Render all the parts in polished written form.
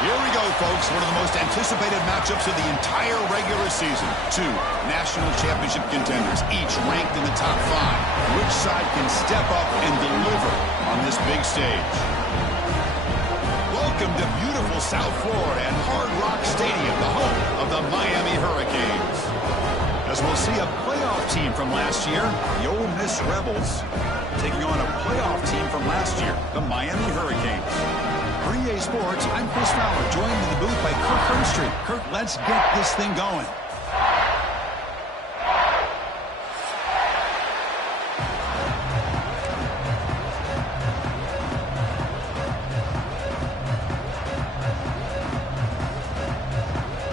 Here we go, folks. One of the most anticipated matchups of the entire regular season. Two national championship contenders, each ranked in the top 5. Which side can step up and deliver on this big stage? Welcome to beautiful South Florida and Hard Rock Stadium, the home of the Miami Hurricanes. As we'll see a playoff team from last year, the Ole Miss Rebels, taking on a playoff team from last year, the Miami Hurricanes. For EA Sports, I'm Chris Fowler, joined in the booth by Kirk Burnstreet. Kirk, let's get this thing going.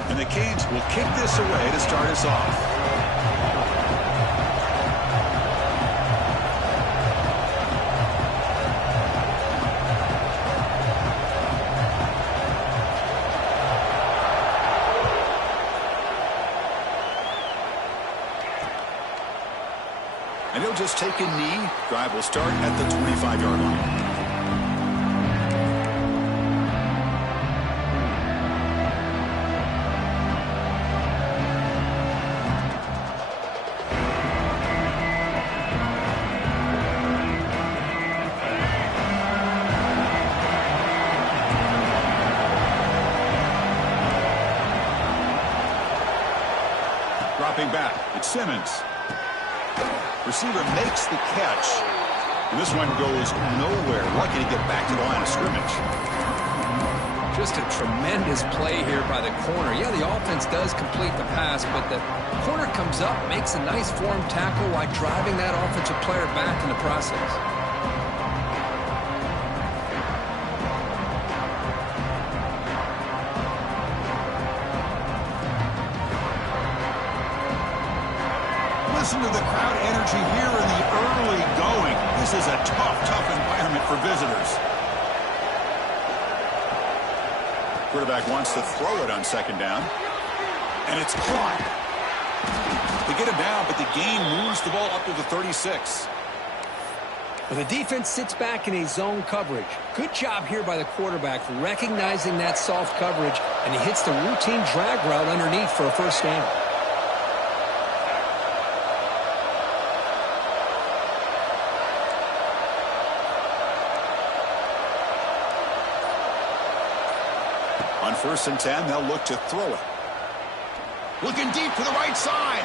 And the Canes will kick this away to start us off. And he'll just take a knee. Drive will start at the 25-yard line. Dropping back, it's Simmons. Receiver makes the catch. And this one goes nowhere. Lucky to get back to the line of scrimmage. Just a tremendous play here by the corner. Yeah, the offense does complete the pass, but the corner comes up, makes a nice form tackle while driving that offensive player back in the process. Listen to the crowd energy here in the early going. This is a tough environment for visitors. Quarterback wants to throw it on second down. And it's caught. They get him down, but the gain moves the ball up to the 36. Well, the defense sits back in a zone coverage. Good job here by the quarterback recognizing that soft coverage, and he hits the routine drag route underneath for a first down. On 1st and 10, they'll look to throw it. Looking deep to the right side.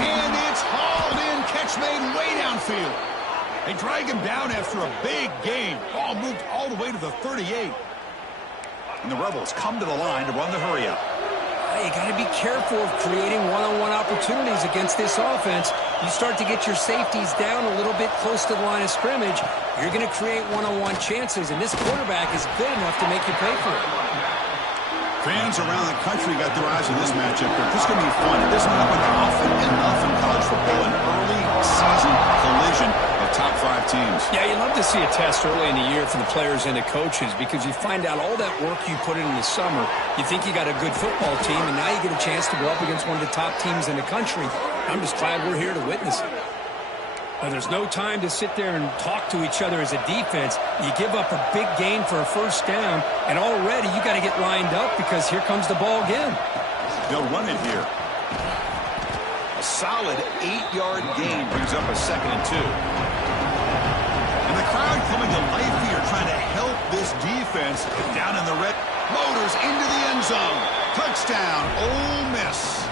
And it's hauled in. Catch made way downfield. They drag him down after a big gain. Ball moved all the way to the 38. And the Rebels come to the line to run the hurry up. You got to be careful of creating one-on-one opportunities against this offense. You start to get your safeties down a little bit close to the line of scrimmage, you're going to create one-on-one chances, and this quarterback is good enough to make you pay for it. Fans around the country got their eyes on this matchup, but this is going to be fun. It doesn't happen often enough in college football, an early season collision of top 5 teams. Yeah, you love to see a test early in the year for the players and the coaches because you find out all that work you put in the summer. You think you got a good football team, and now you get a chance to go up against one of the top teams in the country. I'm just glad we're here to witness it. Well, there's no time to sit there and talk to each other as a defense. You give up a big gain for a first down, and already you got to get lined up because here comes the ball again. They'll run it here. A solid 8-yard gain brings up a 2nd and 2. And the crowd coming to life here trying to help this defense down in the red. Motors into the end zone. Touchdown, Ole Miss.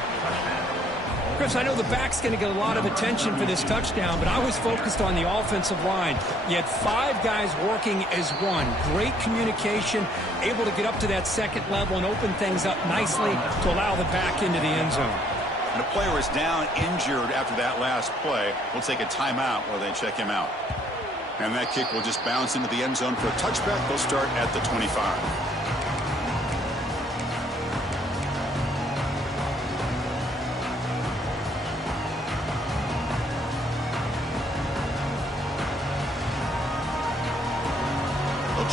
Chris, I know the back's going to get a lot of attention for this touchdown, but I was focused on the offensive line. You had 5 guys working as one. Great communication, able to get up to that second level and open things up nicely to allow the back into the end zone. And the player is down injured after that last play. We'll take a timeout while they check him out. And that kick will just bounce into the end zone for a touchback. They'll start at the 25.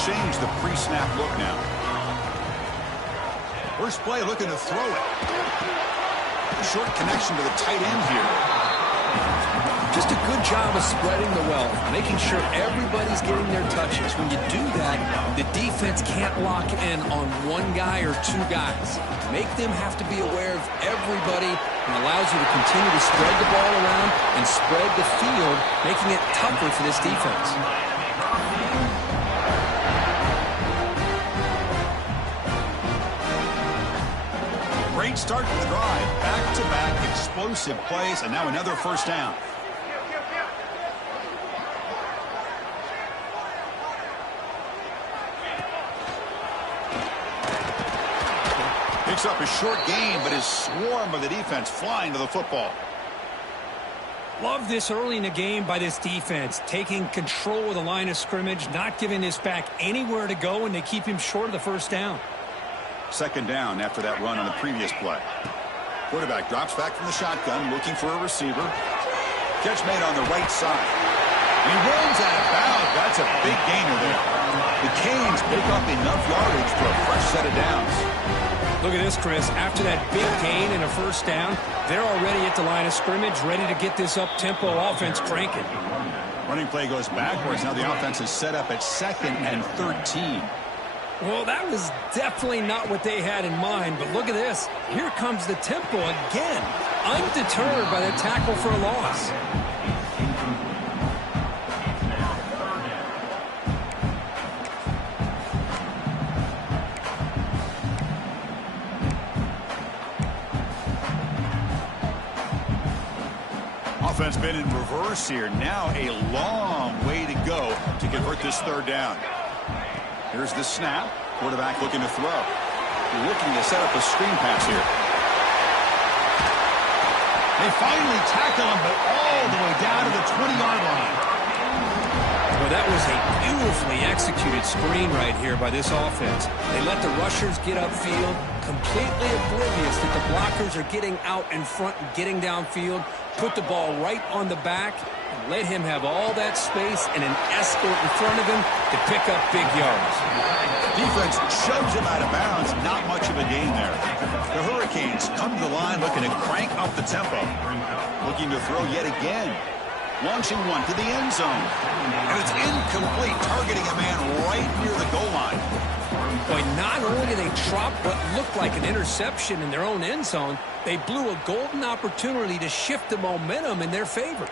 Change the pre-snap look now. First play looking to throw it. A short connection to the tight end here. Just a good job of spreading the wealth, making sure everybody's getting their touches. When you do that, the defense can't lock in on one guy or two guys. Make them have to be aware of everybody and allows you to continue to spread the ball around and spread the field, making it tougher for this defense. Great start to the drive. Back-to-back explosive plays, and now another first down. Picks up a short gain, but his swarm of the defense flying to the football. Love this early in the game by this defense, taking control of the line of scrimmage, not giving this back anywhere to go, and they keep him short of the first down. Second down after that run on the previous play. Quarterback drops back from the shotgun, looking for a receiver. Catch made on the right side. And he rolls out of bounds. That's a big gainer there. The Canes pick up enough yardage for a fresh set of downs. Look at this, Chris. After that big gain and a first down, they're already at the line of scrimmage, ready to get this up-tempo offense cranking. Running play goes backwards. Now the offense is set up at 2nd and 13. Well, that was definitely not what they had in mind, but look at this. Here comes the tempo again, undeterred by the tackle for a loss. Offense been in reverse here. Now a long way to go to convert this third down. Here's the snap. Quarterback looking to throw. Looking to set up a screen pass here. They finally tackle him, but all the way down to the 20-yard line. Well, that was a beautifully executed screen right here by this offense. They let the rushers get upfield, completely oblivious that the blockers are getting out in front and getting downfield, put the ball right on the back, and let him have all that space and an escort in front of him to pick up big yards. Defense shoves him out of bounds. Not much of a gain there. The Hurricanes come to the line looking to crank up the tempo. Looking to throw yet again. Launching one to the end zone. And it's incomplete, targeting a man right near the goal line. Boy, not only did they drop what looked like an interception in their own end zone, they blew a golden opportunity to shift the momentum in their favor.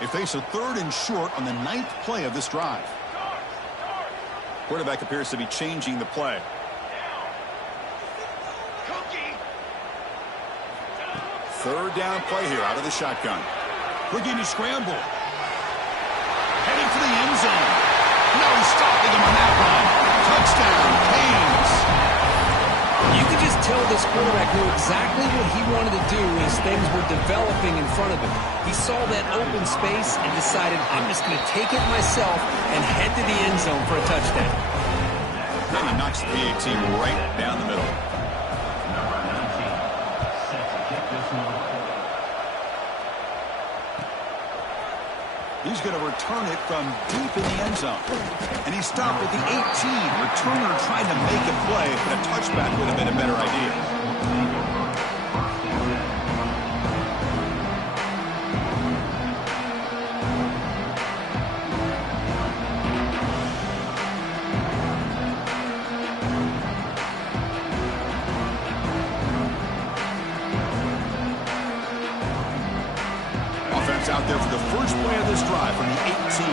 They face a 3rd and short on the 9th play of this drive. Quarterback appears to be changing the play. Third down play here out of the shotgun. Looking to scramble. Heading for the end zone. No stopping him on that run. Touchdown, Canes. You could just tell this quarterback knew exactly what he wanted to do as things were developing in front of him. He saw that open space and decided, I'm just going to take it myself and head to the end zone for a touchdown. Then he knocks the PAT right down the middle. He's going to return it from deep in the end zone. And he stopped at the 18. Returner trying to make a play, but a touchback would have been a better idea. Out there for the first play of this drive from the 18.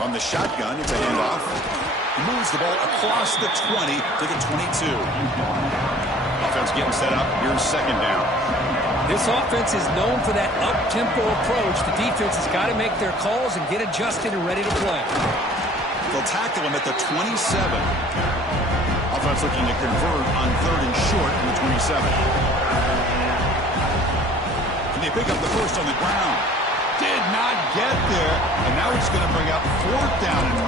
From the shotgun, it's a handoff. He moves the ball across the 20 to the 22. Offense getting set up. Here's second down. This offense is known for that up-tempo approach. The defense has got to make their calls and get adjusted and ready to play. They'll tackle him at the 27. Offense looking to convert on 3rd and short from the 27. They pick up the first on the ground. Did not get there. And now he's going to bring up 4th down and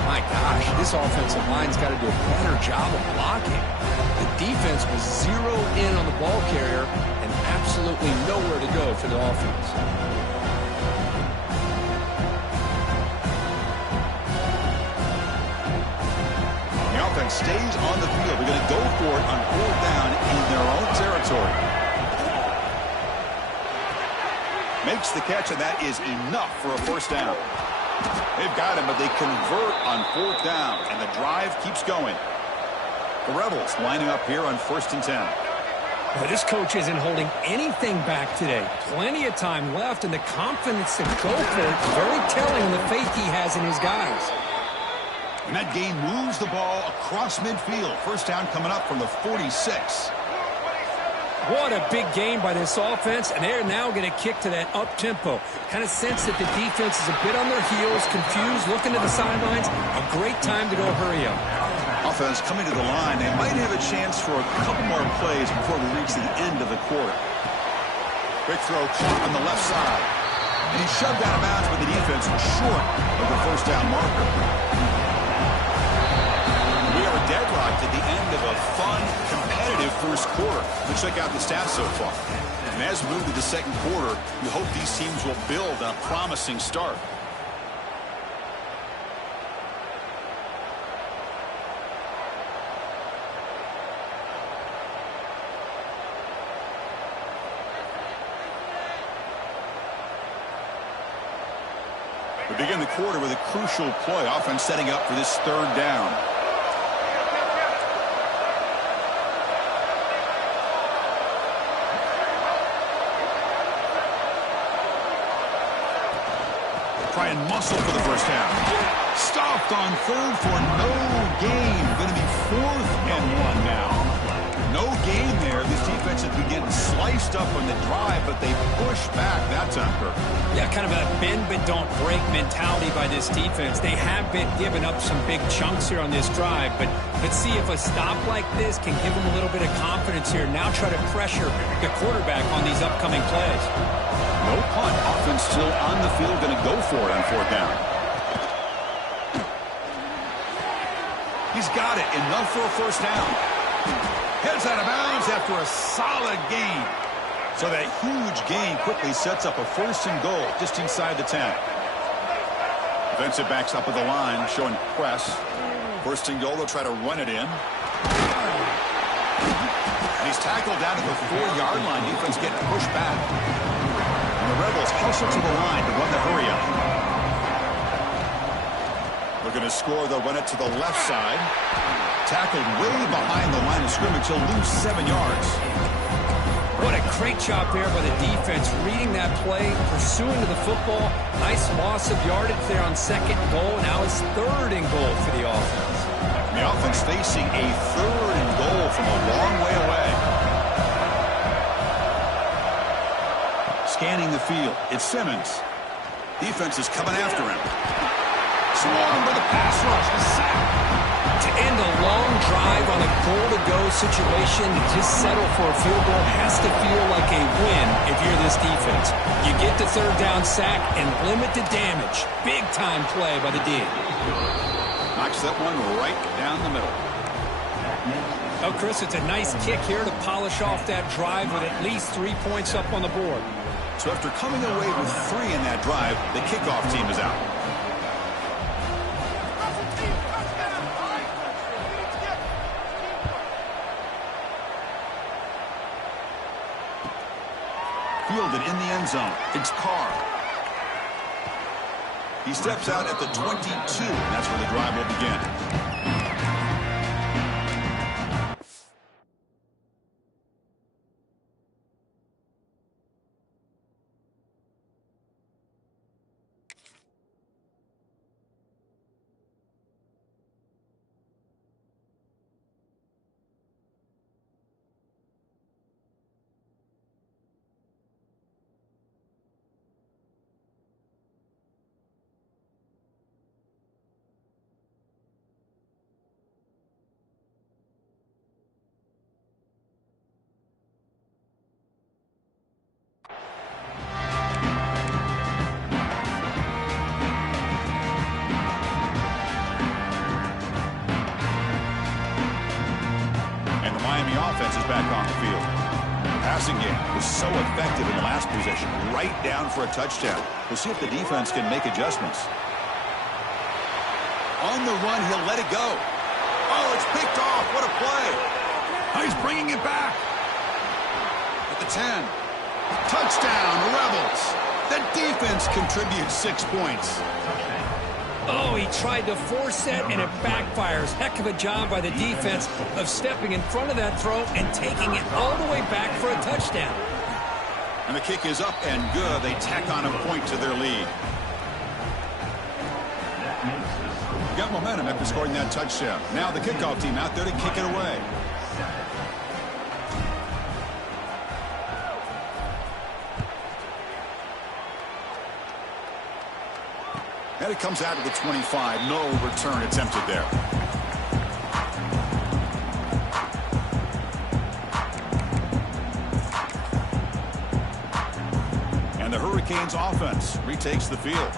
1. My gosh, this offensive line's got to do a better job of blocking. The defense was zeroed in on the ball carrier and absolutely nowhere to go for the offense. The offense stays on the field. They're going to go for it on 4th down in their own territory. Makes the catch, and that is enough for a first down. They've got him, but they convert on 4th down, and the drive keeps going. The Rebels lining up here on 1st and 10. Well, this coach isn't holding anything back today. Plenty of time left, and the confidence to go for it is very telling on the faith he has in his guys. And that game moves the ball across midfield. First down coming up from the 46. What a big game by this offense, and they're now going to kick to that up-tempo. Kind of sense that the defense is a bit on their heels, confused, looking to the sidelines. A great time to go hurry up. Offense coming to the line. They might have a chance for a couple more plays before we reach the end of the quarter. Quick throw caught on the left side. And he shoved out of bounds with the defense short of the first down marker. We are deadlocked at the end of a fun, competitive first quarter. Let's check out the stats so far. And as we move to the second quarter, we hope these teams will build on a promising start. We begin the quarter with a crucial play. Offense setting up for this 3rd down. Try and muscle for the first down. Stopped on 3rd for no gain. Going to be 4th and 1 now. No gain there. This defense has been getting sliced up on the drive, but they push back that time, Kirk. Yeah, kind of a bend but don't break mentality by this defense. They have been giving up some big chunks here on this drive, but let's see if a stop like this can give them a little bit of confidence here. Now try to pressure the quarterback on these upcoming plays. No punt. Offense still on the field, going to go for it on 4th down. He's got it. Enough for a first down. Heads out of bounds after a solid gain. So that huge gain quickly sets up a 1st and goal just inside the 10. Defensive backs up at the line, showing press. 1st and goal, they'll try to run it in. And he's tackled down at the 4-yard line. Defense getting pushed back. And the Rebels hustle to the line to run the hurry up. Looking to score, they'll run it to the left side. Tackled way behind the line of scrimmage. He'll lose 7 yards. What a great job there by the defense, reading that play, pursuing to the football. Nice loss of yardage there on 2nd and goal. Now it's 3rd and goal for the offense. The offense facing a 3rd and goal from a long way away. Scanning the field. It's Simmons. Defense is coming after him. Swung by the pass rush. The sack. To end a long drive on a goal-to-go situation, just settle for a field goal has to feel like a win if you're this defense. You get the 3rd down sack and limit the damage. Big-time play by the D. Knocks that one right down the middle. Oh, Chris, it's a nice kick here to polish off that drive with at least 3 points up on the board. So after coming away with 3 in that drive, the kickoff team is out. Fielded in the end zone. It's Carr. He steps out at the 22. That's where the drive will begin. Offense is back on the field. The passing game was so effective in the last possession, right down for a touchdown. We'll see if the defense can make adjustments. On the run, he'll let it go. Oh, it's picked off. What a play. Oh, he's bringing it back. At the 10. Touchdown, the Rebels. The defense contributes 6 points. Oh, he tried to force it, and it backfires. Heck of a job by the defense of stepping in front of that throw and taking it all the way back for a touchdown. And the kick is up and good. They tack on a point to their lead. Got momentum after scoring that touchdown. Now the kickoff team out there to kick it away. And it comes out of the 25. No return attempted there. And the Hurricanes offense retakes the field.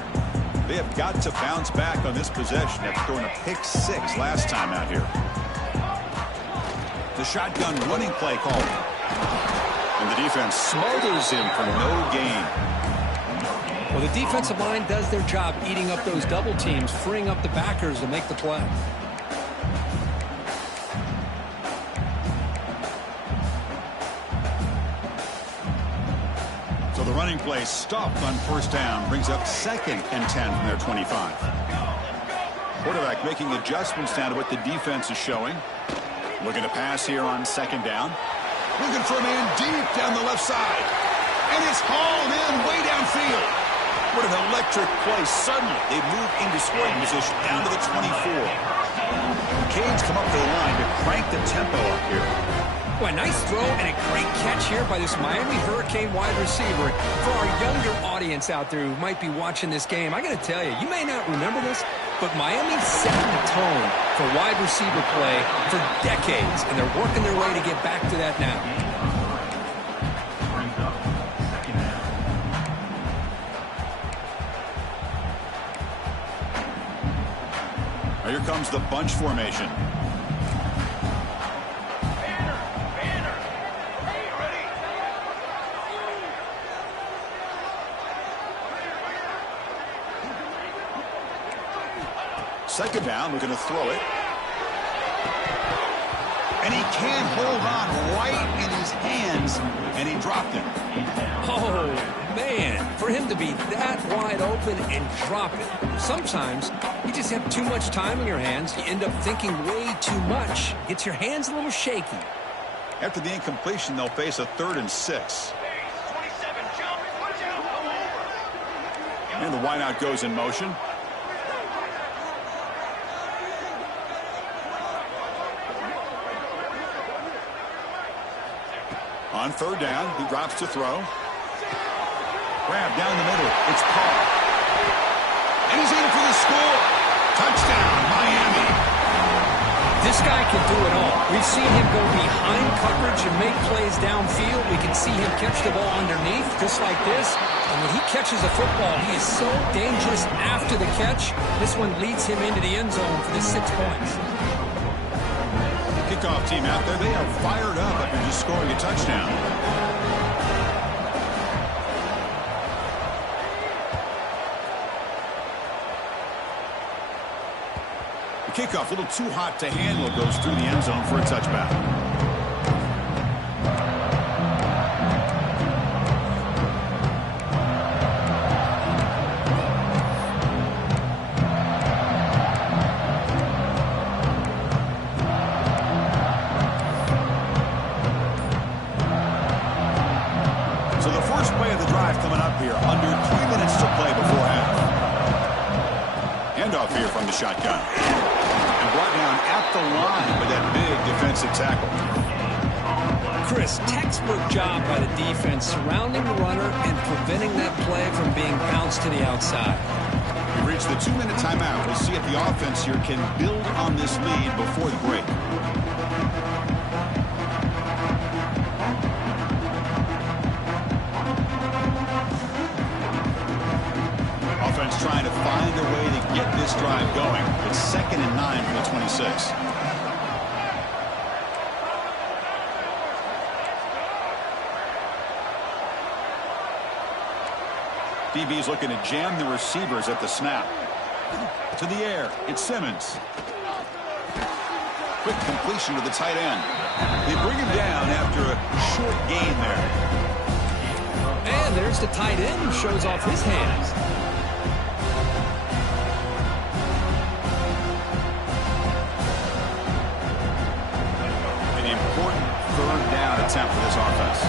They have got to bounce back on this possession after throwing a pick 6 last time out here. The shotgun running play called. And the defense smothers him for no gain. Well, the defensive line does their job eating up those double teams, freeing up the backers to make the play. So the running play stopped on first down, brings up 2nd and 10 from their 25. Quarterback making adjustments down to what the defense is showing. Looking to pass here on 2nd down. Looking for a man deep down the left side. And it's hauled in way downfield. What an electric play. Suddenly, they move into scoring position down to the 24. The Canes come up to the line to crank the tempo up here. Well, a nice throw and a great catch here by this Miami Hurricane wide receiver. For our younger audience out there who might be watching this game, I got to tell you, you may not remember this, but Miami set the tone for wide receiver play for decades, and they're working their way to get back to that now. Here comes the bunch formation. Second down, looking to throw it. And he can't hold on right in his hands, and he dropped it. Oh, man, for him to be that wide open and drop it. Sometimes you just have too much time in your hands. You end up thinking way too much. Gets your hands a little shaky. After the incompletion, they'll face a 3rd and 6. And the wideout goes in motion. On 3rd down, he drops to throw. Grab down the middle. It's Carr. And he's in for the score. Touchdown, Miami. This guy can do it all. We've seen him go behind coverage and make plays downfield. We can see him catch the ball underneath, just like this. And when he catches a football, he is so dangerous after the catch. This one leads him into the end zone for the 6 points. Kickoff team out there, they are fired up after just scoring a touchdown. The kickoff, a little too hot to handle, goes through the end zone for a touchback. Here from the shotgun. And brought down at the line with that big defensive tackle. Chris, textbook job by the defense surrounding the runner and preventing that play from being bounced to the outside. We reached the 2-minute timeout. We'll see if the offense here can build on this lead before the break. Offense trying to find a way to get this drive going. It's 2nd and 9 from the 26. DB's looking to jam the receivers at the snap. To the air, it's Simmons. Quick completion to the tight end. They bring him down after a short gain there. And there's the tight end who shows off his hands. An important third down attempt for this offense.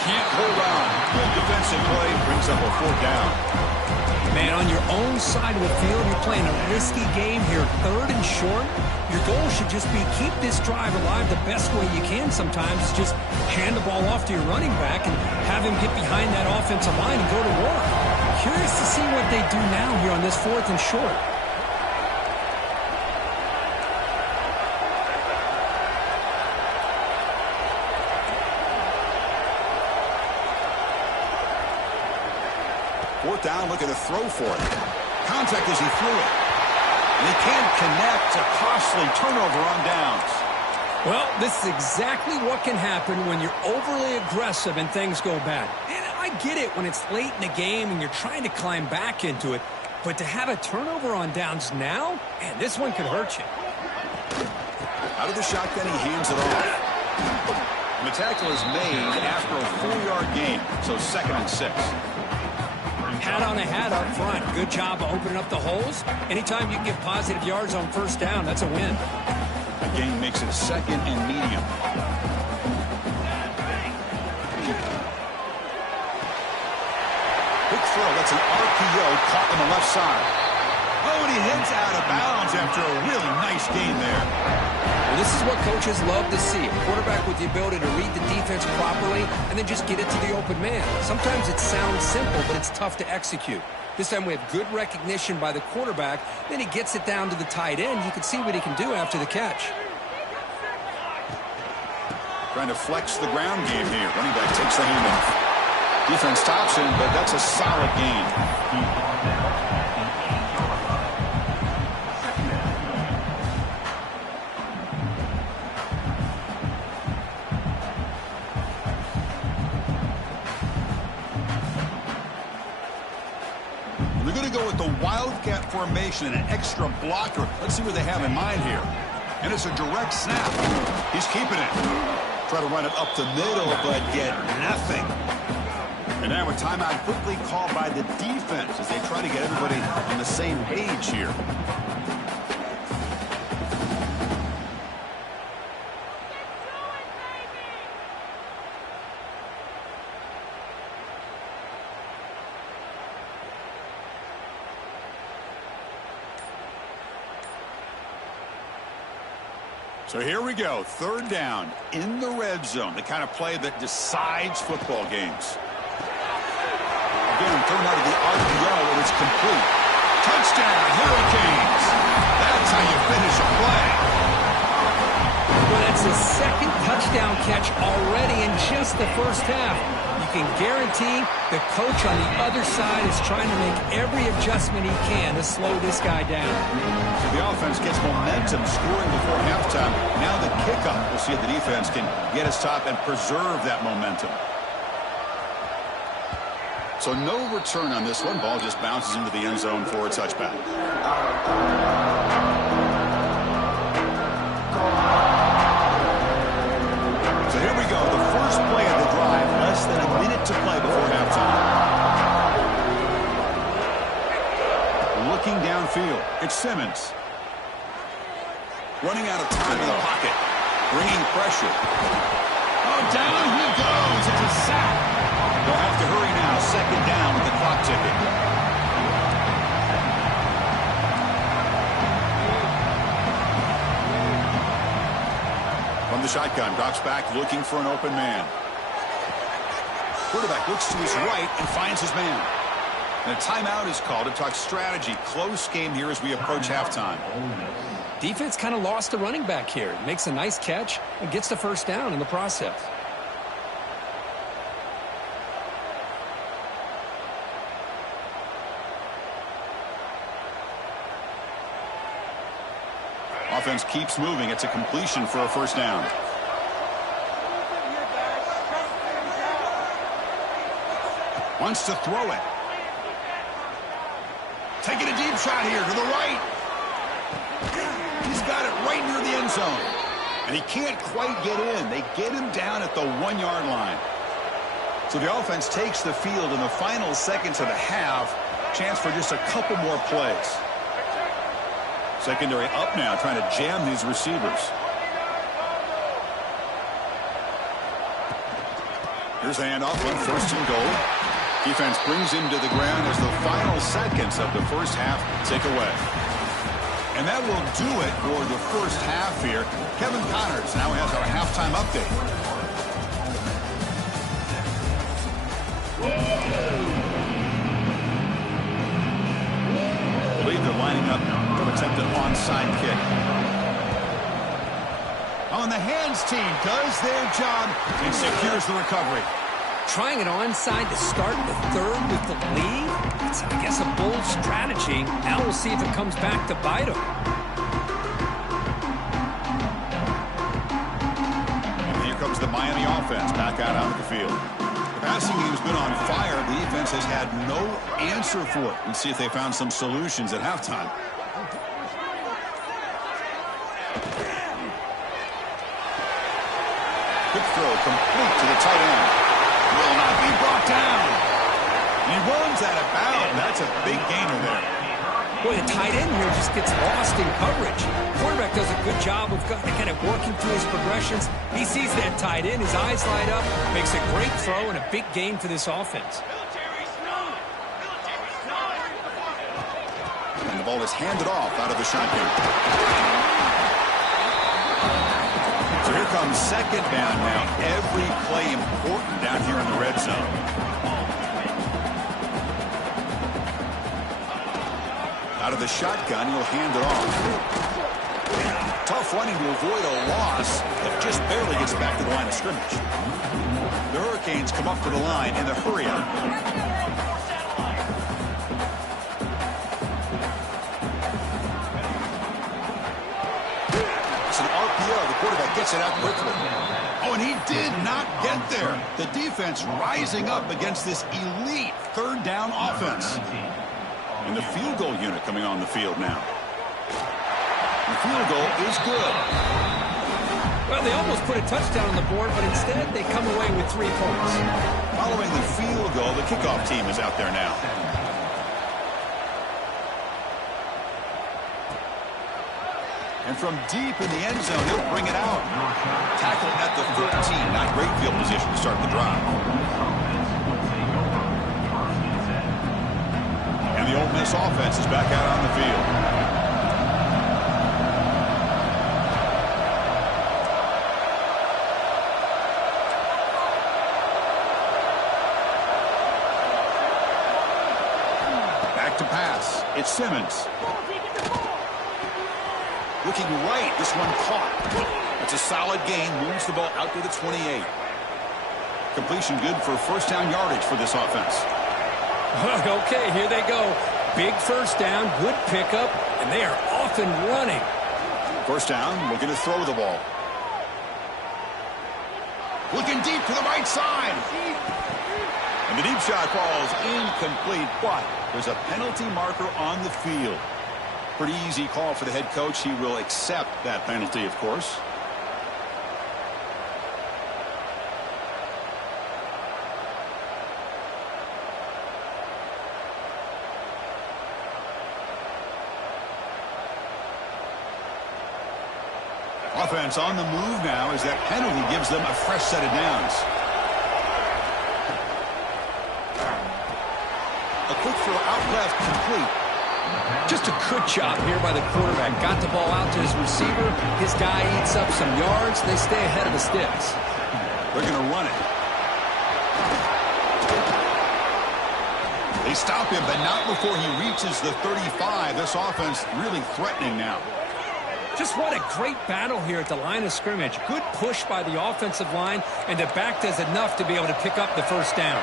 Can't hold on. Good defensive play. Brings up a fourth down. Man, on your own side of the field, you're playing a risky game here, third and short. Your goal should just be keep this drive alive the best way you can sometimes. Just hand the ball off to your running back and have him get behind that offensive line and go to work. Curious to see what they do now here on this fourth and short. Fourth down, looking to throw for it. Contact as he threw it. And he can't connect. A costly turnover on downs. Well, this is exactly what can happen when you're overly aggressive and things go bad. And I get it when it's late in the game and you're trying to climb back into it. But to have a turnover on downs now, man, this one could hurt you. Out of the shotgun, he hands it off. And the tackle is made after a 4-yard gain. So 2nd and 6. Hat on a hat up front. Good job of opening up the holes. Anytime you can get positive yards on first down, that's a win. The gain makes it 2nd and medium. Quick throw. That's an RPO caught on the left side. Oh, and he hits out of bounds after a really nice gain there. Well, this is what coaches love to see. A quarterback with the ability to read the defense properly and then just get it to the open man. Sometimes it sounds simple, but it's tough to execute. This time we have good recognition by the quarterback. Then he gets it down to the tight end. You can see what he can do after the catch. Trying to flex the ground game here. Running back takes the handoff. Defense stops him, but that's a solid gain. They're going to go with the wildcat formation and an extra blocker. Let's see what they have in mind here. And it's a direct snap. He's keeping it. Try to run it up the middle, but get nothing. And now a timeout quickly called by the defense as they try to get everybody on the same page here. So here we go, 3rd down in the red zone, the kind of play that decides football games. Again, thrown out of the RPO, and it's complete. Touchdown, Hurricanes. That's how you finish a play. Well, that's his 2nd touchdown catch already in just the first half. You can guarantee the coach on the other side is trying to make every adjustment he can to slow this guy down. So the offense gets momentum, scoring before halftime. Now the kickoff. We'll see if the defense can get his top and preserve that momentum. So no return on this one. Ball just bounces into the end zone for a touchback. So here we go. The first play of the drive. Less than a minute to play before halftime. Looking downfield. It's Simmons. Running out of time in the pocket. Bringing pressure. Oh, down he goes. It's a sack. They'll have to hurry now. 2nd down with the clock ticking. From the shotgun, drops back looking for an open man. Quarterback looks to his right and finds his man. And a timeout is called to talk strategy. Close game here as we approach halftime. Defense kind of lost the running back here. Makes a nice catch and gets the first down in the process. Offense keeps moving. It's a completion for a first down. Wants to throw it. Taking a deep shot here to the right. He's got it right near the end zone. And he can't quite get in. They get him down at the 1-yard line. So the offense takes the field in the final seconds of the half. Chance for just a couple more plays. Secondary up now, trying to jam these receivers. Here's a handoff on 1st and goal. Defense brings him to the ground as the final seconds of the first half tick away. And that will do it for the first half here. Kevin Connors now has our halftime update. I believe they're lining up to attempt an onside kick. On the hands team does their job and secures the recovery. Trying an onside to start the third with the lead? It's, I guess, a bold strategy. Now we'll see if it comes back to bite them. And here comes the Miami offense back out onto the field. The passing game's been on fire. The defense has had no answer for it. Let's see if they found some solutions at halftime. Quick throw complete to the tight end. Will not be brought down. He runs out of bounds. That's a big gainer there. Boy, the tight end here just gets lost in coverage. Quarterback does a good job of kind of working through his progressions. He sees that tight end. His eyes light up. Makes a great throw and a big gain for this offense. And the ball is handed off out of the shotgun. So here comes second down now. Every play important down here in the red zone. Out of the shotgun, he'll hand it off. Tough running to avoid a loss, but just barely gets back to the line of scrimmage. The Hurricanes come up to the line in the hurry-up. The quarterback gets it out quickly. Oh, and he did not get there. The defense rising up against this elite third down offense. And the field goal unit coming on the field now. The field goal is good. Well, they almost put a touchdown on the board, but instead they come away with 3 points. Following the field goal, the kickoff team is out there now. And from deep in the end zone, he'll bring it out. Tackled at the 13. Not great field position to start the drive. And the Ole Miss offense is back out on the field. Back to pass. It's Simmons. Looking right, this one caught. It's a solid gain, moves the ball out to the 28. Completion good for first down yardage for this offense. Okay, here they go. Big first down, good pickup, and they are off and running. First down, looking to throw the ball. Looking deep to the right side. And the deep shot falls incomplete, but there's a penalty marker on the field. Pretty easy call for the head coach. He will accept that penalty, of course. Offense on the move now as that penalty gives them a fresh set of downs. A quick throw out left, complete. Just a good job here by the quarterback. Got the ball out to his receiver. His guy eats up some yards. They stay ahead of the sticks. They're going to run it. They stop him, but not before he reaches the 35. This offense really threatening now. Just what a great battle here at the line of scrimmage. Good push by the offensive line, and the back does enough to be able to pick up the first down.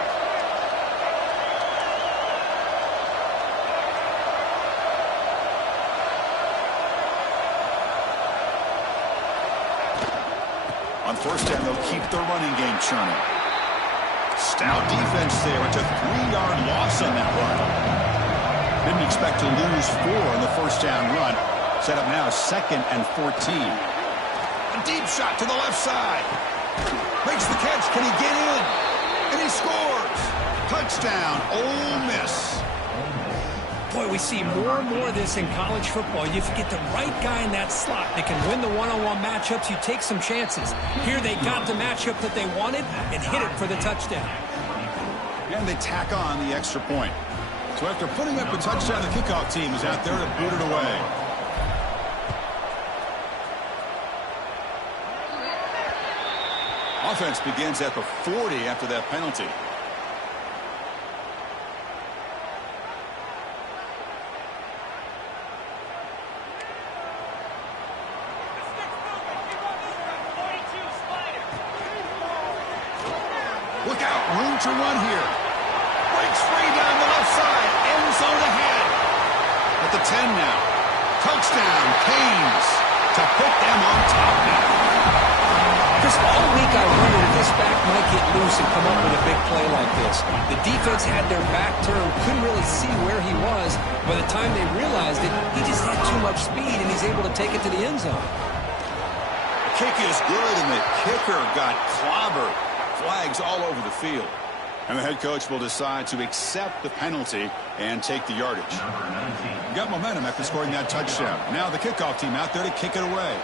On first down, they'll keep their running game churning. Stout defense there. It's a 3-yard loss on that run. Didn't expect to lose 4 on the first down run. Set up now 2nd and 14. A deep shot to the left side. Makes the catch. Can he get in? And he scores. Touchdown, Ole Miss. Boy, we see more and more of this in college football. You get the right guy in that slot that can win the one-on-one matchups. You take some chances. Here they got the matchup that they wanted and hit it for the touchdown. And they tack on the extra point. So after putting up a touchdown, the kickoff team is out there to boot it away. Offense begins at the 40 after that penalty. Look out, room to run here. Breaks free down the left side, end zone ahead. At the 10 now. Touchdown, Canes, to put them on top now. Chris, all week I wondered if this back might get loose and come up with a big play like this. The defense had their back turned, couldn't really see where he was. By the time they realized it, he just had too much speed, and he's able to take it to the end zone. The kick is good, and the kicker got clobbered. Flags all over the field. And the head coach will decide to accept the penalty and take the yardage. Got momentum after scoring that touchdown. Now the kickoff team out there to kick it away.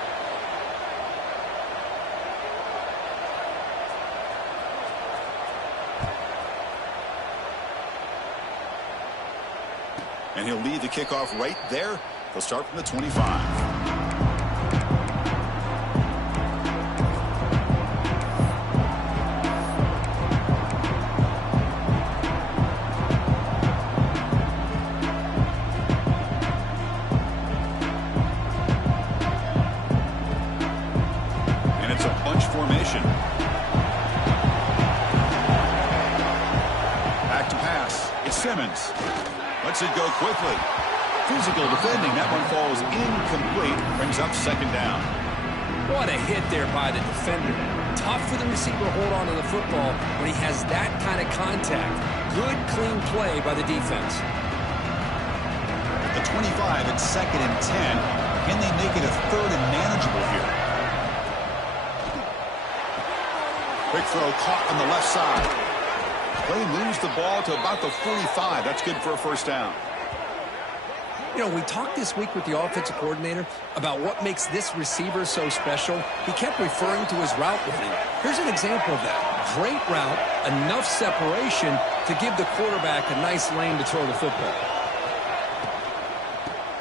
And he'll lead the kickoff right there. He'll start from the 25. Formation. Back to pass. It's Simmons. Lets it go quickly. Physical defending. That one falls incomplete. Brings up second down. What a hit there by the defender. Tough for the receiver to hold on to the football when he has that kind of contact. Good, clean play by the defense. The 25 at 2nd and 10. Can they make it a 3rd and manageable here? Quick throw caught on the left side. Play moves the ball to about the 45. That's good for a first down. You know, we talked this week with the offensive coordinator about what makes this receiver so special. He kept referring to his route running. Here's an example of that. Great route, enough separation to give the quarterback a nice lane to throw the football.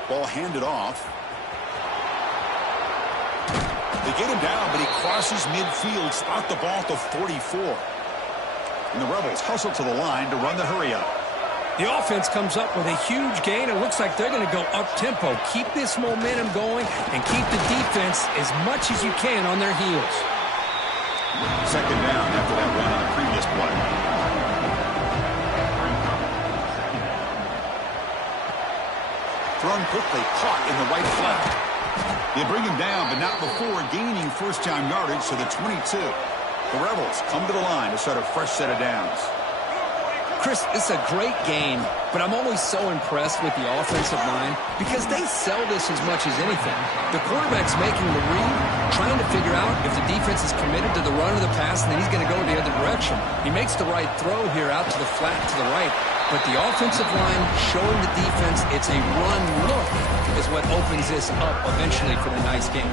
Ball handed off. They get him down, but he crosses midfield, spot the ball at the 44. And the Rebels hustle to the line to run the hurry up. The offense comes up with a huge gain. It looks like they're going to go up-tempo. Keep this momentum going and keep the defense as much as you can on their heels. Second down after that run on the previous play. Thrown quickly, caught in the right flat. They bring him down, but not before gaining first-down yardage to the 22. The Rebels come to the line to start a fresh set of downs. Chris, it's a great game, but I'm always so impressed with the offensive line because they sell this as much as anything. The quarterback's making the read, trying to figure out if the defense is committed to the run or the pass, and then he's going to go the other direction. He makes the right throw here out to the flat to the right, but the offensive line showing the defense it's a run look is what opens this up eventually for the nice game.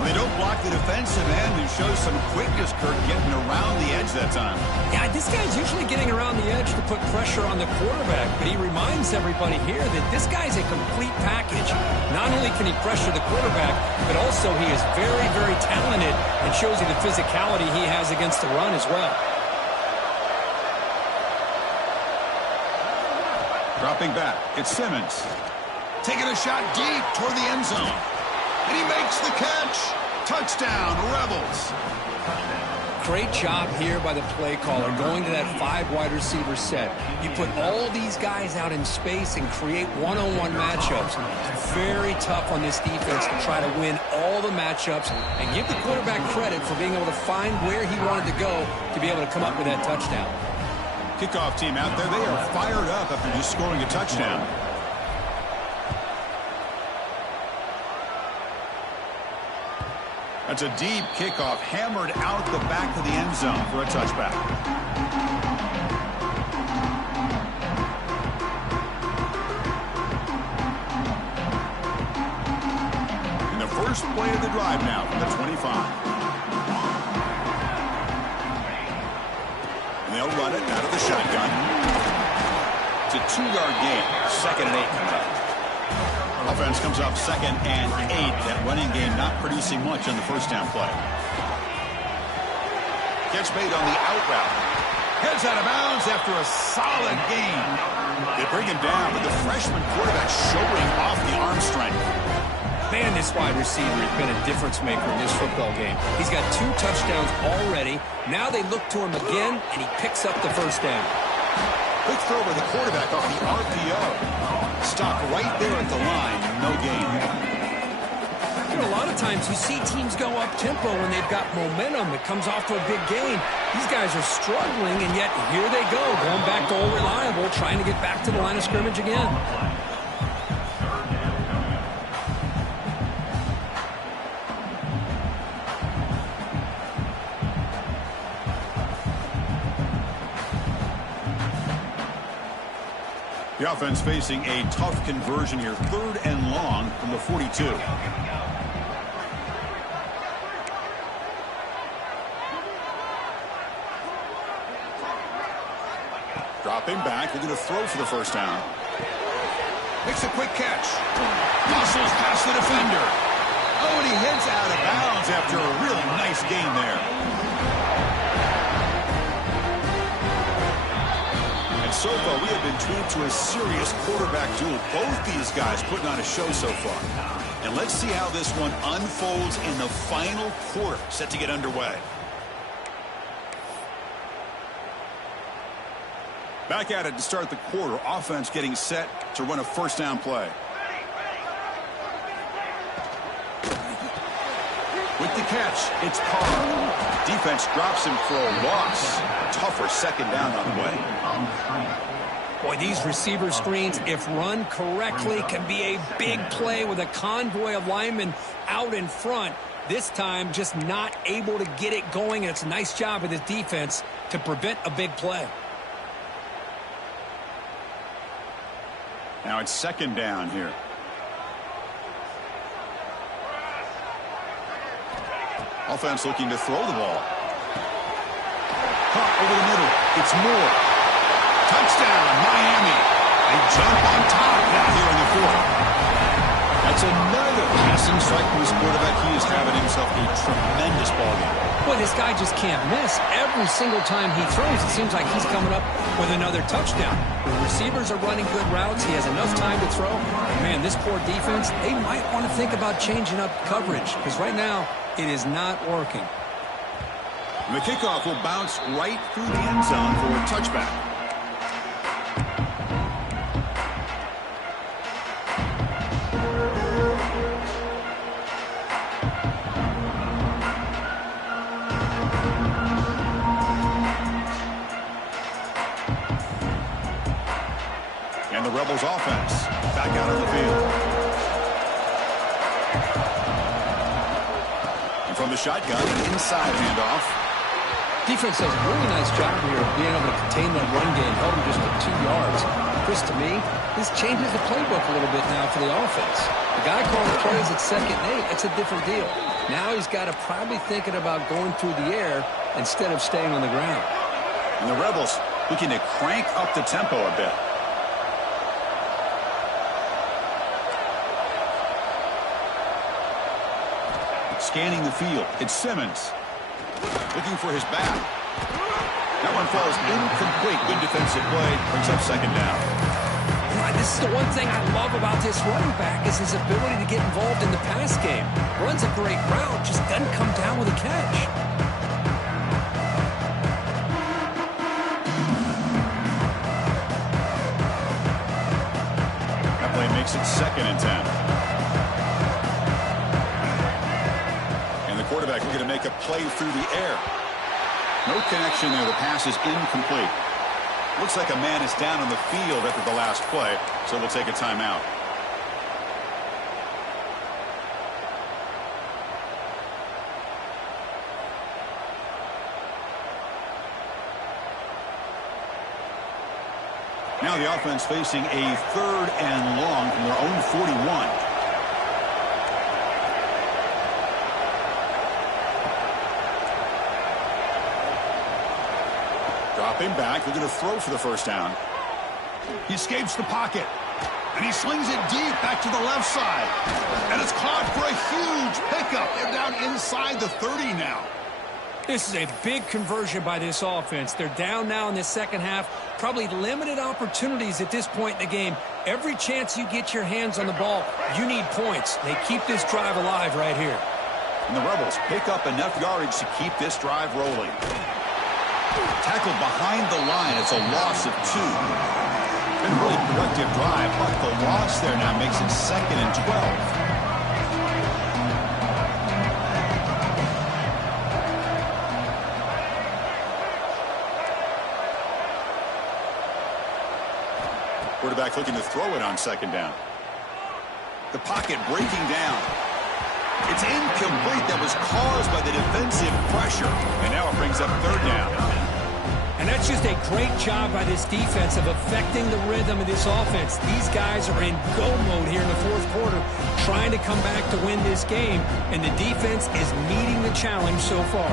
Well, they don't block the defensive end who shows some quickness, Kirk, getting around the edge that time. Yeah, this guy's usually getting around the edge to put pressure on the quarterback, but he reminds everybody here that this guy's a complete package. Not only can he pressure the quarterback, but also he is very, very talented and shows you the physicality he has against the run as well. Dropping back, it's Simmons. Taking a shot deep toward the end zone. And he makes the catch. Touchdown, Rebels. Great job here by the play caller going to that 5 wide receiver set. You put all these guys out in space and create one-on-one matchups. Very tough on this defense to try to win all the matchups and give the quarterback credit for being able to find where he wanted to go to be able to come up with that touchdown. Kickoff team out there, they are fired up after just scoring a touchdown. That's a deep kickoff, hammered out the back of the end zone for a touchback. And the first play of the drive now from the 25. And they'll run it out of the shotgun. It's a 2-yard gain, 2nd and 8 coming up. Offense comes up 2nd and 8. That running game not producing much on the first down play. Catch made on the out route. Heads out of bounds after a solid gain. They bring him down, but the freshman quarterback showing off the arm strength. Man, this wide receiver has been a difference maker in this football game. He's got 2 touchdowns already. Now they look to him again, and he picks up the first down. Quick throw by the quarterback off the RPO. Stop right there at the line. No gain. You know, a lot of times you see teams go up-tempo when they've got momentum. It comes off to a big gain. These guys are struggling, and yet here they go, going back to old reliable, trying to get back to the line of scrimmage again. The offense facing a tough conversion here. 3rd and long from the 42. Dropping back. They're going to throw for the first down. Makes a quick catch. Muscles past the defender. Oh, and he heads out of bounds after a really nice gain there. So far, we have been treated to a serious quarterback duel. Both these guys putting on a show so far. And let's see how this one unfolds in the final quarter, set to get underway. Back at it to start the quarter. Offense getting set to run a first down play. With the catch, it's Carr. Defense drops him for a loss. Tougher 2nd down on the way. Boy, these receiver screens, if run correctly, can be a big play with a convoy of linemen out in front. This time, just not able to get it going, and it's a nice job of this defense to prevent a big play. Now it's 2nd down here. Offense looking to throw the ball. Caught over the middle. It's Moore. Touchdown, Miami. They jump on top now here in the 4th. That's another passing strike from his quarterback. He is having himself a tremendous ball game. Boy, this guy just can't miss. Every single time he throws, it seems like he's coming up with another touchdown. The receivers are running good routes. He has enough time to throw. Man, this poor defense, they might want to think about changing up coverage, because right now it is not working. And the kickoff will bounce right through the end zone for a touchback. And the Rebels offense back out on the field. And from the shotgun, an inside handoff. Defense does a really nice job here of being able to contain that run game, held him just for 2 yards. Chris, to me, this changes the playbook a little bit now for the offense. The guy calling plays at 2nd and 8, it's a different deal. Now he's got to probably thinking about going through the air instead of staying on the ground. And the Rebels looking to crank up the tempo a bit. Scanning the field, it's Simmons. Looking for his back. That one falls incomplete. Good defensive play. Brings up 2nd down. This is the one thing I love about this running back is his ability to get involved in the pass game. Runs a great route, just doesn't come down with a catch. That play makes it 2nd and 10. Quarterback looking to make a play through the air. No connection there. The pass is incomplete. Looks like a man is down on the field after the last play, so we'll take a timeout. Now the offense facing a 3rd and long from their own 41. Dropping back, looking to throw for the first down. He escapes the pocket, and he slings it deep back to the left side. And it's caught for a huge pickup. They're down inside the 30 now. This is a big conversion by this offense. They're down now in the second half. Probably limited opportunities at this point in the game. Every chance you get your hands on the ball, you need points. They keep this drive alive right here. And the Rebels pick up enough yardage to keep this drive rolling. Tackled behind the line. It's a loss of 2. Been a really productive drive, but the loss there now makes it 2nd and 12. Quarterback looking to throw it on 2nd down. The pocket breaking down. It's incomplete. That was caused by the defensive pressure. And now it brings up 3rd down. And that's just a great job by this defense of affecting the rhythm of this offense. These guys are in go mode here in the 4th quarter, trying to come back to win this game. And the defense is meeting the challenge so far.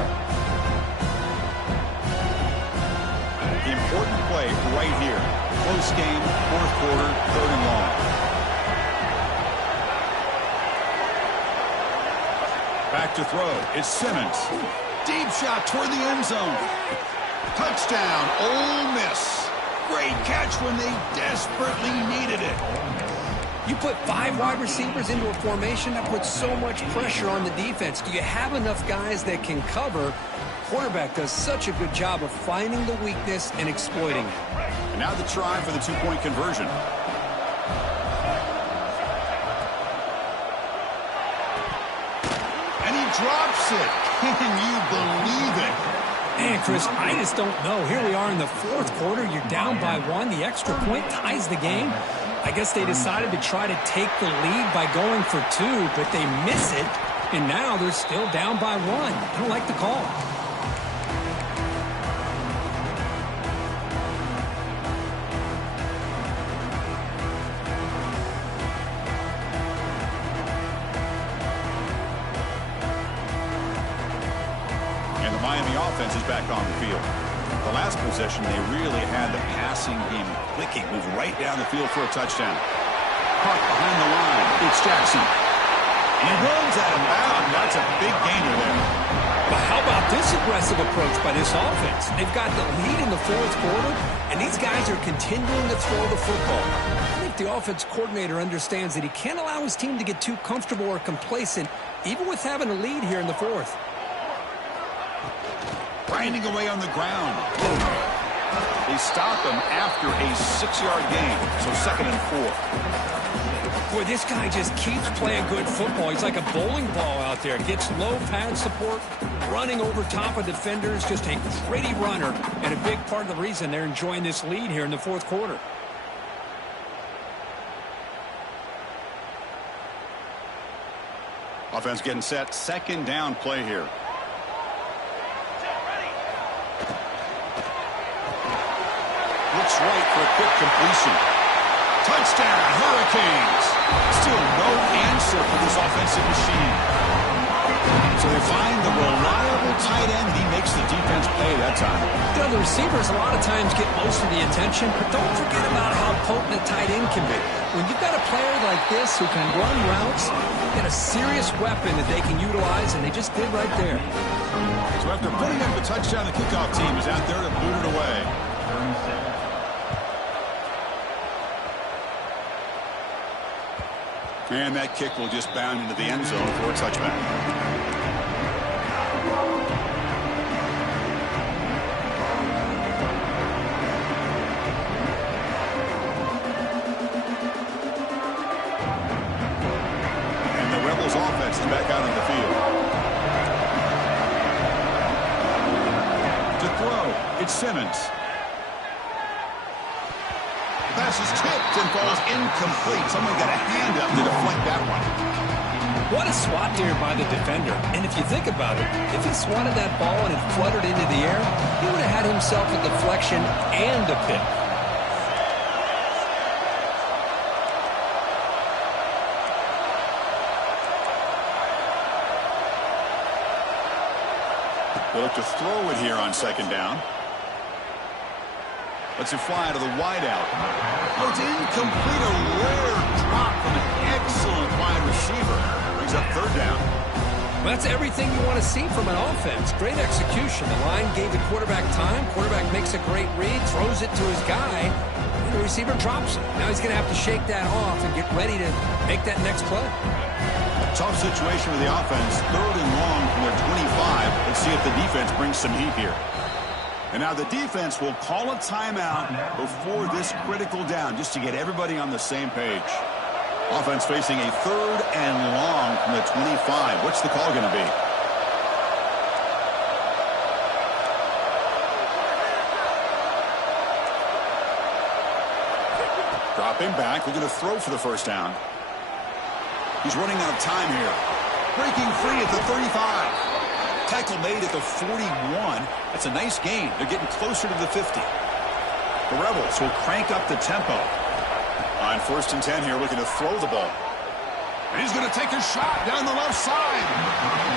Important play right here. Close game, 4th quarter, 3rd and long. Back to throw. It's Simmons. Deep shot toward the end zone. Touchdown, Ole Miss. Great catch when they desperately needed it. You put 5 wide receivers into a formation, that puts so much pressure on the defense. Do you have enough guys that can cover? Quarterback does such a good job of finding the weakness and exploiting it. And now the try for the 2-point conversion. And he drops it. Can you believe it? Man, Chris, I just don't know. Here we are in the 4th quarter. You're down by 1. The extra point ties the game. I guess they decided to try to take the lead by going for 2, but they miss it. And now they're still down by 1. I don't like the call. Offense is back on the field. The last possession, they really had the passing game clicking. Moved right down the field for a touchdown. Caught behind the line. It's Jackson. And he runs out of bounds. That's a big gainer there. But how about this aggressive approach by this offense? They've got the lead in the 4th quarter, and these guys are continuing to throw the football. I think the offense coordinator understands that he can't allow his team to get too comfortable or complacent, even with having a lead here in the 4th. Grinding away on the ground. They stop him after a 6-yard gain, so 2nd and 4. Boy, this guy just keeps playing good football. He's like a bowling ball out there. Gets low pad support, running over top of defenders, just a gritty runner, and a big part of the reason they're enjoying this lead here in the 4th quarter. Offense getting set. 2nd down play here. Looks right for a quick completion. Touchdown, Hurricanes. Still no answer for this offensive machine. So they find the reliable tight end. He makes the defense pay that time. You know, the receivers a lot of times get most of the attention, but don't forget about how potent a tight end can be. When you've got a player like this who can run routes, you get a serious weapon that they can utilize, and they just did right there. So after putting up a touchdown, the kickoff team is out there to boot it away. And that kick will just bound into the end zone for a touchback. And the Rebels offense is back out on the field. To throw, it's Simmons. Pass is tipped and falls incomplete. Someone got a hand up to deflect that one. What a swat there by the defender. And if you think about it, if he swatted that ball and it fluttered into the air, he would have had himself a deflection and a pick. They look to throw it here on second down. Lets it fly to the wideout. Oh, it's incomplete. A rare drop from an excellent wide receiver. Brings up third down. Well, that's everything you want to see from an offense. Great execution. The line gave the quarterback time. Quarterback makes a great read, throws it to his guy, and the receiver drops it. Now he's going to have to shake that off and get ready to make that next play. Tough situation with the offense. Third and long from their 25. Let's see if the defense brings some heat here. And now the defense will call a timeout before this critical down just to get everybody on the same page. Offense facing a third and long from the 25. What's the call going to be? Dropping back. We're going to throw for the first down. He's running out of time here. Breaking free at the 35. Tackle made at the 41. That's a nice gain. They're getting closer to the 50. The Rebels will crank up the tempo. On 1st and 10 here, looking to throw the ball. And he's going to take a shot down the left side.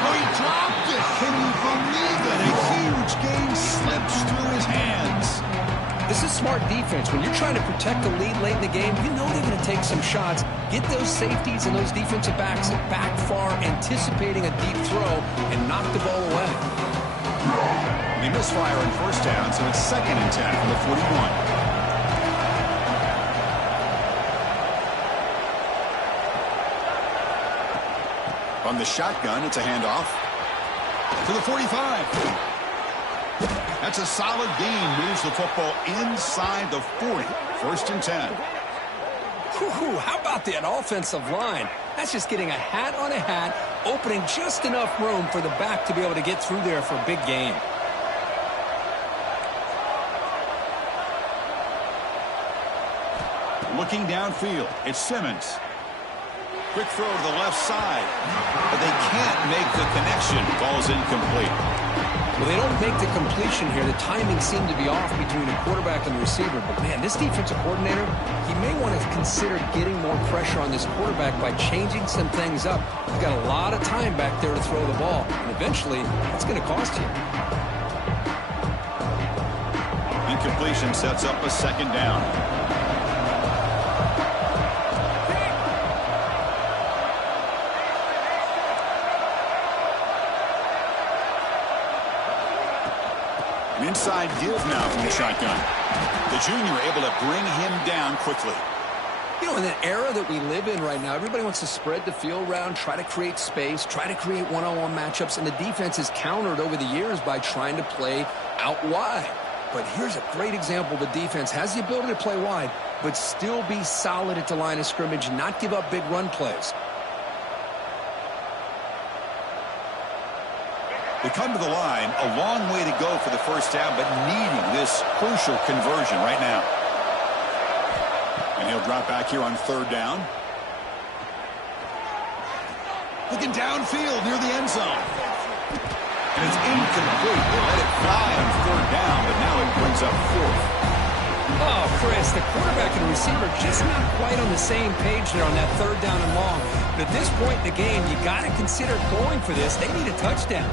Oh, he dropped it. Can you believe it? A huge gain slips through his hands. This is smart defense. When you're trying to protect the lead late in the game, you know they're going to take some shots. Get those safeties and those defensive backs back far, anticipating a deep throw, and knock the ball away. They misfire on first down, so it's 2nd and 10 from the 41. From the shotgun, it's a handoff to the 45. That's a solid gain. Moves the football inside the 40. 1st and 10. Whew, how about that offensive line? That's just getting a hat on a hat, opening just enough room for the back to be able to get through there for a big gain. Looking downfield, it's Simmons. Quick throw to the left side, but they can't make the connection. Ball's incomplete. Well, they don't make the completion here. The timing seemed to be off between the quarterback and the receiver. But, man, this defensive coordinator, he may want to consider getting more pressure on this quarterback by changing some things up. He's got a lot of time back there to throw the ball. And eventually, that's going to cost you. Incompletion sets up a 2nd down. An inside give now from the shotgun. The junior able to bring him down quickly. You know, in the era that we live in right now, everybody wants to spread the field around, try to create space, try to create one-on-one matchups, and the defense is countered over the years by trying to play out wide. But here's a great example. The defense has the ability to play wide, but still be solid at the line of scrimmage, not give up big run plays. They come to the line, a long way to go for the first down, but needing this crucial conversion right now. And he'll drop back here on 3rd down. Looking downfield near the end zone. And it's incomplete. They let it fly on 3rd down, but now it brings up 4th. Oh, Chris, the quarterback and the receiver just not quite on the same page there on that 3rd down and long. But at this point in the game, you got to consider going for this. They need a touchdown.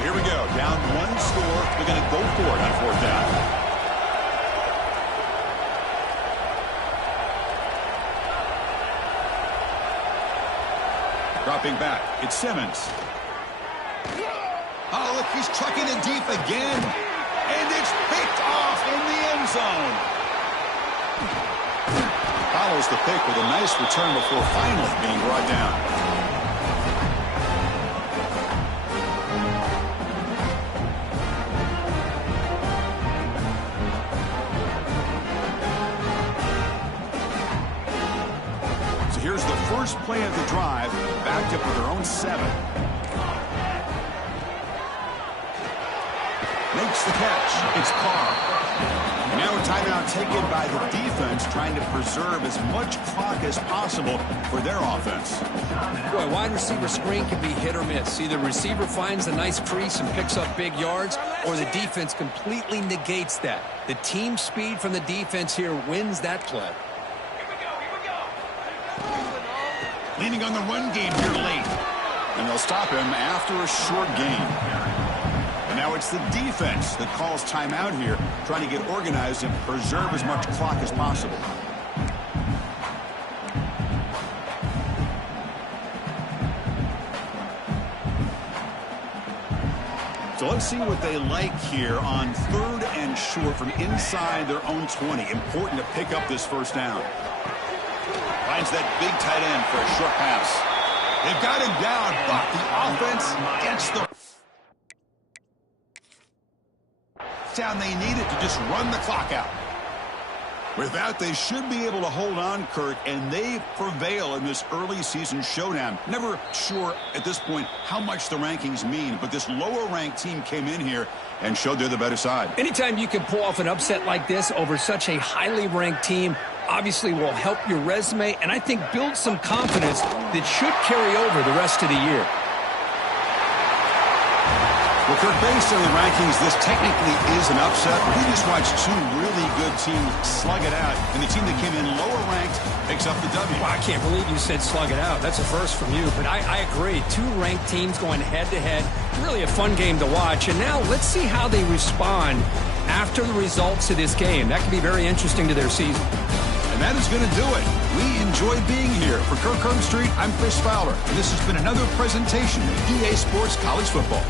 Here we go. Down 1 score. They're going to go for it on 4th down. Dropping back. It's Simmons. Oh, look, he's trucking it deep again. And it's picked off in the end zone. Follows the pick with a nice return before finally being brought down. Here's the first play of the drive, backed up with their own 7. Makes the catch. It's Carr. And now a timeout taken by the defense, trying to preserve as much clock as possible for their offense. Boy, wide receiver screen can be hit or miss. Either receiver finds a nice crease and picks up big yards, or the defense completely negates that. The team speed from the defense here wins that play. Leaning on the run game here late. And they'll stop him after a short gain. And now it's the defense that calls timeout here, trying to get organized and preserve as much clock as possible. So let's see what they like here on 3rd and short from inside their own 20. Important to pick up this first down. Finds that big tight end for a short pass. They've got him down, but the offense gets the down they needed to just run the clock out. With that, they should be able to hold on, Kirk, and they prevail in this early season showdown. Never sure at this point how much the rankings mean, but this lower-ranked team came in here and showed they're the better side. Anytime you can pull off an upset like this over such a highly ranked team, obviously will help your resume, and I think build some confidence that should carry over the rest of the year. Well, Kirk, based on the rankings, this technically is an upset. We just watched two really good teams slug it out, and the team that came in lower ranked picks up the W. Well, I can't believe you said slug it out. That's a first from you, but I agree. Two ranked teams going head-to-head. Really a fun game to watch, and now let's see how they respond after the results of this game. That could be very interesting to their season. And that is going to do it. We enjoyed being here. For Kirk Herbstreit, I'm Chris Fowler, and this has been another presentation of EA Sports College Football.